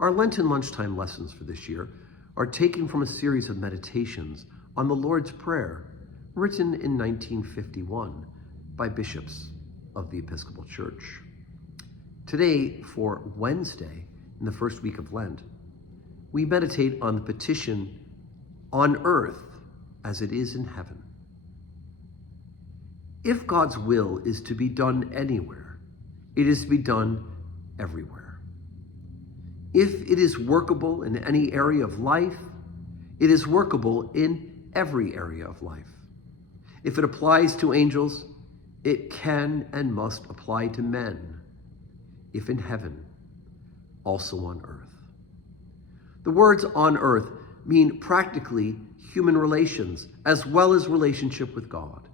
Our Lenten lunchtime lessons for this year are taken from a series of meditations on the Lord's Prayer, written in 1951 by bishops of the Episcopal Church. Today, for Wednesday, in the first week of Lent, we meditate on the petition, "On earth as it is in heaven." If God's will is to be done anywhere, it is to be done everywhere. If it is workable in any area of life, it is workable in every area of life. If it applies to angels, it can and must apply to men, if in heaven, also on earth. The words "on earth" mean practically human relations as well as relationship with God.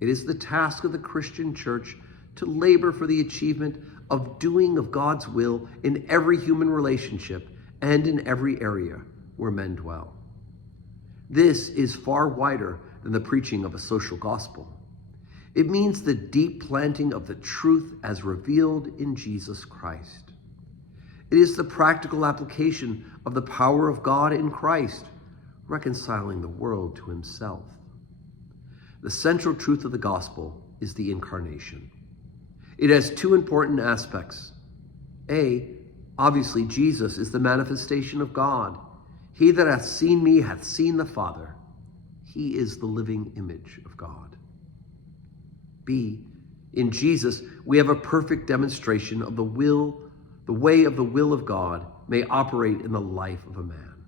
It is the task of the Christian church to labor for the achievement of doing of God's will in every human relationship and in every area where men dwell. This is far wider than the preaching of a social gospel. It means the deep planting of the truth as revealed in Jesus Christ. It is the practical application of the power of God in Christ, reconciling the world to himself. The central truth of the gospel is the incarnation. It has two important aspects. Obviously, Jesus is the manifestation of God. He that hath seen me hath seen the Father. He is the living image of God. In Jesus, we have a perfect demonstration of the way of the will of God may operate in the life of a man.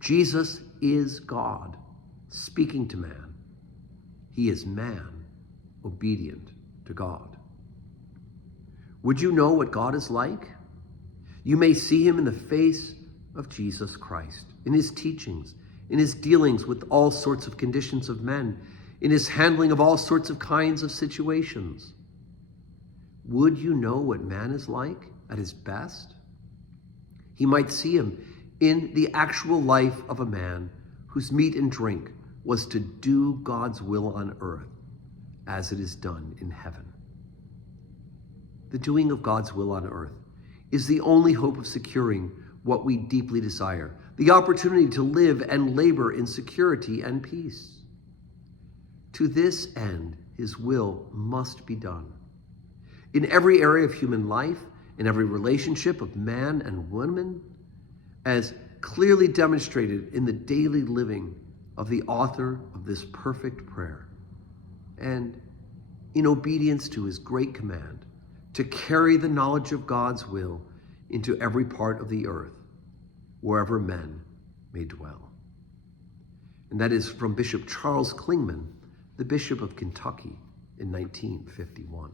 Jesus is God, speaking to man. He is man, obedient to God. Would you know what God is like? You may see him in the face of Jesus Christ, in his teachings, in his dealings with all sorts of conditions of men, in his handling of all sorts of kinds of situations. Would you know what man is like at his best? He might see him in the actual life of a man whose meat and drink was to do God's will on earth as it is done in heaven. The doing of God's will on earth is the only hope of securing what we deeply desire, the opportunity to live and labor in security and peace. To this end, his will must be done. In every area of human life, in every relationship of man and woman, as clearly demonstrated in the daily living of the author of this perfect prayer, and in obedience to his great command to carry the knowledge of God's will into every part of the earth, wherever men may dwell. And that is from Bishop Charles Clingman, the Bishop of Kentucky, in 1951.